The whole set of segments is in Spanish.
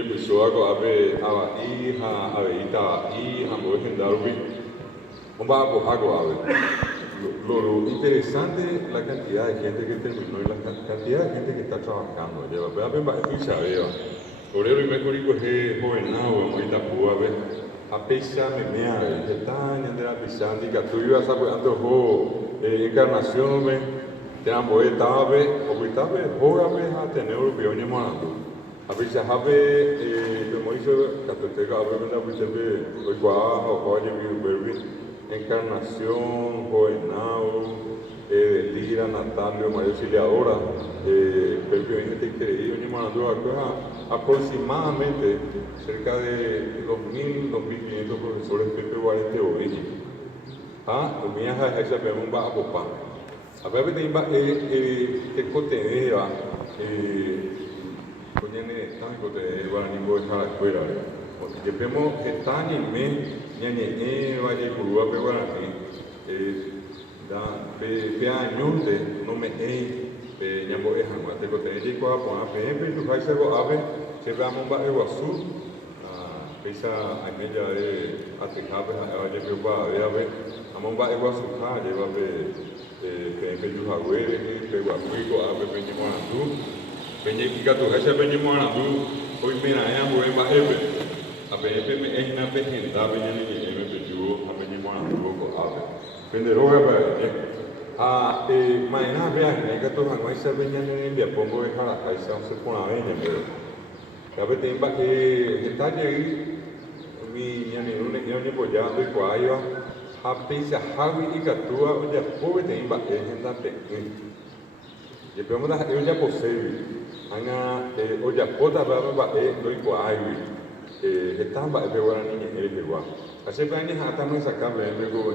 empezó a hija, a veita hija, a legendario. Vamos a coger lo interesante es la cantidad de gente que terminó y la cantidad de gente que está trabajando. Lleva, obrero y mejor es jovenado, ahorita pudo ver. A pesar de mea, que está en la pesar, que tú ibas a poder encarnación, te han estaba ver, o estaba jógame a tener un peón morando. A pesar de como hizo Catoteca, a ver, hoy guau, encarnación, jovenado, Delira, Natalio, María Auxiliadora, pero gente increíble, aproximadamente cerca de 2.000, 2.500 profesores Pepe Guarete de origen. Comías a esa pregunta a papá. A ver, que cotenea, coñane, tan cotenea, guaranín, dejar la escuela, porque vemos que están en mes, ñañe, vaya, curva, peguaraní, pe años de no me ñambo es aguante, cotenea, y coja, pon a pepe, tu país se go ave, se ve a momba de guazú, pesa a media de atecape, a llevar para ver, a momba de guazú, lleva pepe, yujaguere, peguacuico, ave, peñe morandú, peñe kikatu, ese peñe morandú, hoy mira, voy a pepe. A veces me es una vejenda, venía ni me pedió, a venir morando con ave. Penderoga para mañana viaje, que todos no hay se venía ni en día, pongo de cara, ahí se pone a venir, pero a veces tengo que está allí, mi ni pues ya estoy con ellos, a pesar Javi y Catúa, ya pobre tengo que gente pequeña. Y podemos dar ya posible, anga, oye, puta, va estoy con ellos. Están para el guaraní en el Perú. Hace años estamos sacando el Perú,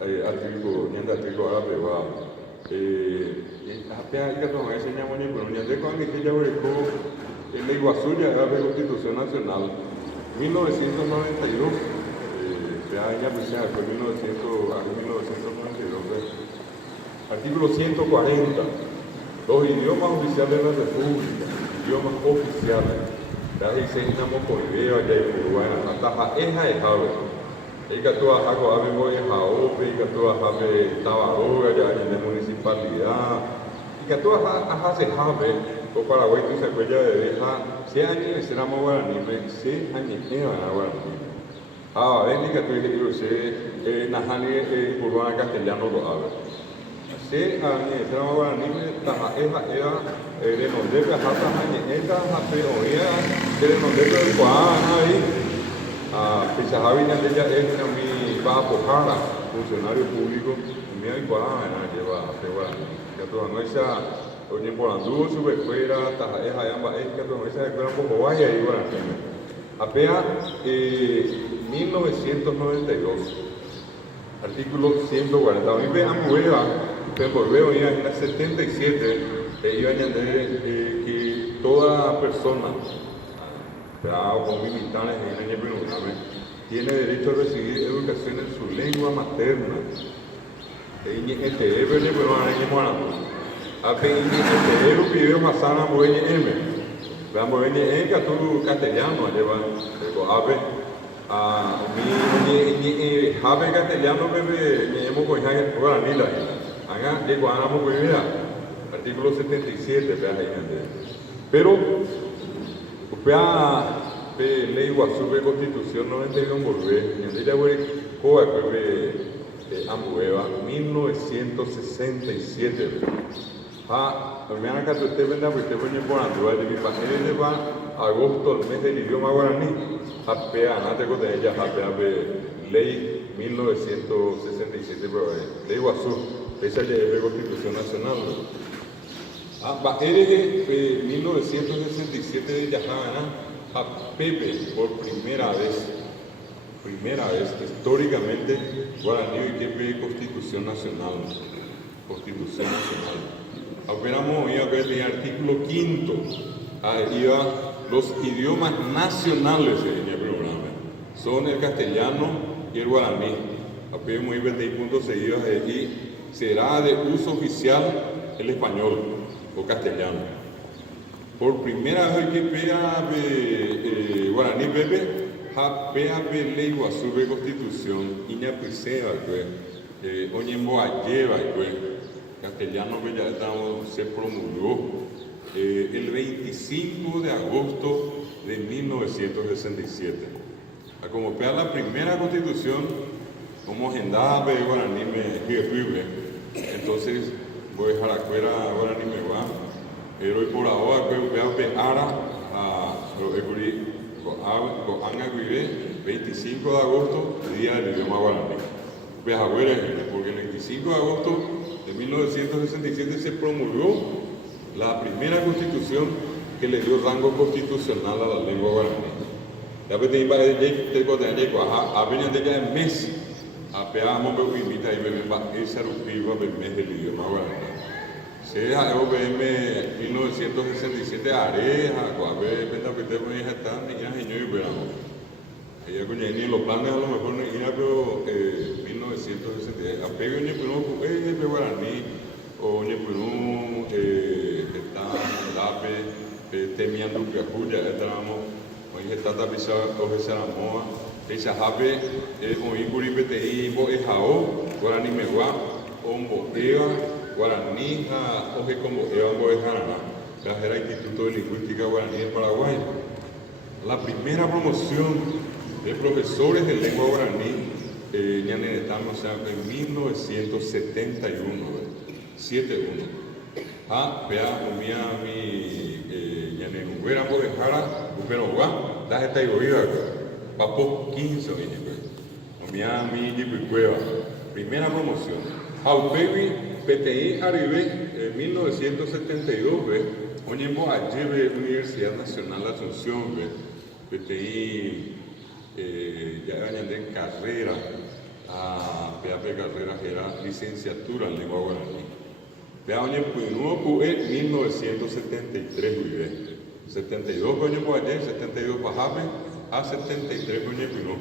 artículo árabe, apenas que tomar ese ñamón y pero ni de cuando que ya volvió en la Iguazú ya era la Constitución Nacional 1992. Ya pues ya fue 1992. Artículo 140. Los idiomas oficiales de la República, idiomas oficiales. Daí se inamo por idea ya en Uruguay, hasta esa es ave. Y que tú has hago ave voy a Jaope, y que tú has ave Tabaroga ya en la municipalidad, y que tú has ave o Paraguay tú se acuerda de deja 6 años será más guaraní, 6 años guaraní. Ven que tú dices Najani Urbana castellano lo ave. 6 años será más guaraní, taja esa era de donde viajaste esta oía de donde el Juan ahí Pizajavi ella es mi Pajara, funcionario público, mi Juan lleva que toda nuestra oye por andú sube fuera taja esa yamba es que toda nuestra escuela un poco vaya ahí bueno apenas 1992 artículo 140 a mí me amueva veo ya en la 77 iba a añadir que toda persona, con militares en el tiene derecho a recibir educación en su lengua materna. Vamos a tu castellano, a castellano, artículo 77, pero ley Iguazú Constitución 91 volver, y en ella voy a Ambueva 1967. Me han acá usted vendrá porque usted viene por Andúa, de mi paciente va agosto, el mes del idioma guaraní, nada de ella, ley 1967, ley Iguazú, esa es la Constitución Nacional. En 1967 de Yajana a Pepe por primera vez históricamente guaraní y Pepe Constitución Nacional. Apenas iba a ver el artículo 5, iba los idiomas nacionales en el programa, son el castellano y el guaraní. Apenas muy bien de puntos seguidos y será de uso oficial el español o castellano. Por primera vez que pega Guaraní bebe, hapeape ley guasube constitución, iñapicea, oñemboayeva, castellano que ya estamos, se promulgó el 25 de agosto de 1967. Como pea la primera constitución, como agendada de Guaraní me escribe, entonces voy a dejar afuera Guaraní me va, pero por ahora voy a pegar a Anga 25 de agosto, día del idioma guaraní. Porque el 25 de agosto de 1967 se promulgó la primera constitución que le dio rango constitucional a la lengua guaraní. Después de mes, apeamos que invita y me esa rupiva del mes del idioma guaraní. Se ha OBM 1967 areja, cuave, penta que te pones a estar, ni a genio y verano. Ella con ni los planes a lo mejor ni a pero 1967. Apego ni pero de guaraní o ni pero está lape temiendo que acuya estábamos hoy está tapizado o esa moa esa jape hoy curi pti bo ejao guaraní megua ombo eva guaraní o que como eva bo ejana la Instituto de Lingüística Guaraní del Paraguay. La primera promoción de profesores de lengua guaraní o sea, en 1971, 71. Vea, mi ñane hubiera por dejara, pero guau, da esta igual, papo 15 mi cueva. Primera promoción. Aupevi, PTI Arribe, en 1972, Oñembo Alleve, Universidad Nacional de Asunción, PTI, ya añadí carrera, a PAP carrera que era licenciatura en lengua guaraní. Vea, Oñembo en 1973, 72 Oñembo Alleve, 72 Pajape, a 73 Oñembo.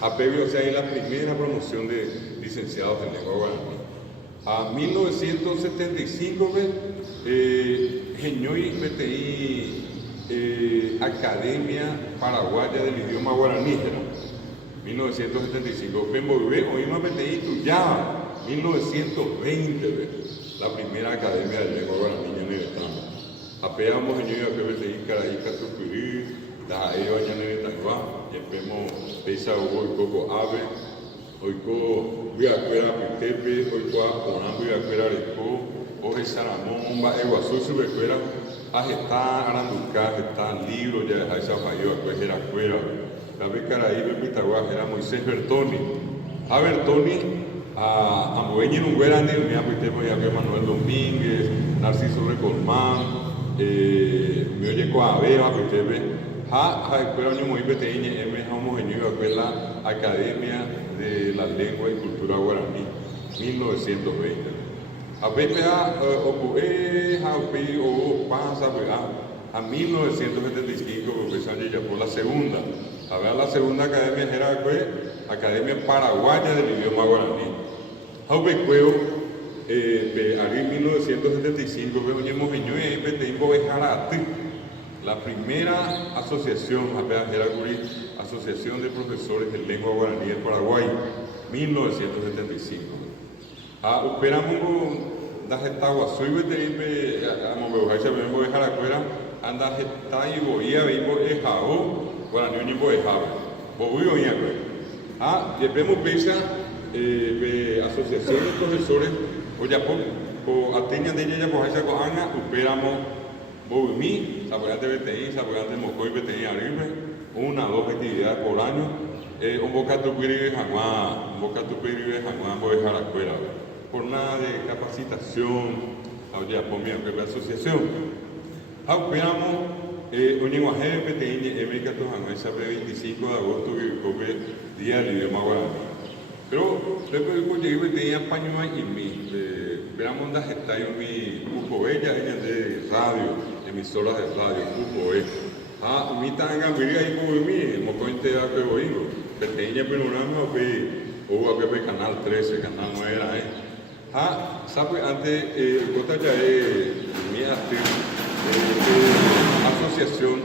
Apegio, o sea, es la primera promoción de licenciados en lengua guaraní. A 1975, Geñoy PTI Academia Paraguaya del Idioma Guaraní, 1975. Pembolvé, Oima PTI Tuyá, 1920, la primera Academia de Lengua Guaraní en el Estado. Apeamos Geñoy PTI Caraíca Tupirí, Dajaeo Añanere Taiguá, Yepemo Pesa Hugo y Coco Ave, Oiko Viacuera Pitepe, Oiko Aponam Viacuera Areco, Oje Saramón, Eguazú Subecuera, Ajetá, Aranducá, Ajetá, Libro, ya deja esa falló, pues era Cuera, la Becaraí, Pitaguá, era Moisés Bertoni, a Bertoni, a Moeñi Nunguera, Nea Pitepe, ya que Manuel Domínguez, Narciso Recolmán, Mioyeco Abeba, Pitepe, Escuela Muy Peteña, M. Homogenio, la Academia de la Lengua y Cultura Guaraní, 1920. A BPA, o pasa a 1975, profesor ya por la segunda. A ver, la segunda academia era Academia Paraguaya del Idioma Guaraní. Haubecueo, en 1975, Oñembo Genio y Peteimbo Ejarati. La primera asociación, Asociación de Profesores de Lengua Guaraní del Paraguay, 1975. Operamos da Getagua, soy veterinario, a dejar afuera, anda Getá y Boía, Bimbo Ejao, Guaraní y Boejao. Bobuyo y Agüe. Llevemos pesa, Asociación de Profesores, o ya por Ateña de ella, por esa coana, operamos. Bobimí, Saboyante BTI, Saboyante Mocoy BTI Arribe, 1 o 2 actividades por año, un bocatupiri de Jaguán, voy a dejar afuera. Jornada de capacitación, ya por mi asociación. Aupeamos, Oñeguaje BTI, M. Jaguán, sabe 25 de agosto, que día del idioma guaraní. Pero después llegué BTI a Pañuma y mi, veamos dónde está mi cupo, ella de radio. Emisoras de radio, grupo mi tanga, mira ahí como mi, mocointe a que oigo, pequeña panorama, o a canal 13, canal 9 era, sabe, antes, gota ya mi asociación,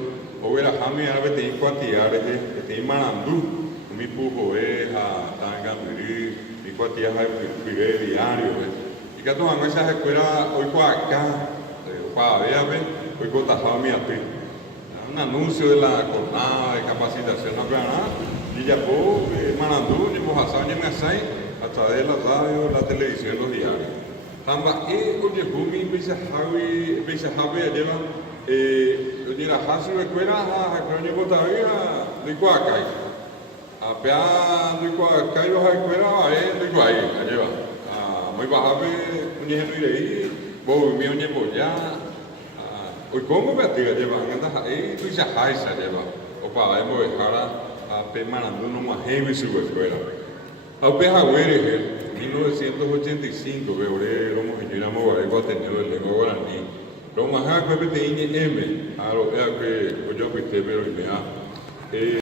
Overa Hami Ave te Quatiare, te Marandu, mi pujo a Tanga Miri, mi Quatia Pire diario. Y que todas esas escuelas hoy por acá, para ver, hoy con Tajami Api. Un anuncio de la jornada de capacitación no nada, y ya por Marandu, ni Mojasán, ni Masai, a través de la radio, la televisión, los diarios. Tamba, oye, Bumi, Pisa Javi, lleva. Oye, la Hasu escuela, creo que todavía de Cuacay. Apea de Cuacay, los escuelas, de Cuacay, lleva. Muy baja, un ejemplo de ahí, voy mi oñe ya. Hoy, ¿cómo me atiga lleva? Andas ahí, tú ya Haisa lleva. O para dejar a Pemanando no más heavy su escuela. Apea Huere, 1985, veo, Romo, y yo llamo a Guatemala, el lengua guaraní. Lo más que me tiene M, a lo que yo piste, pero me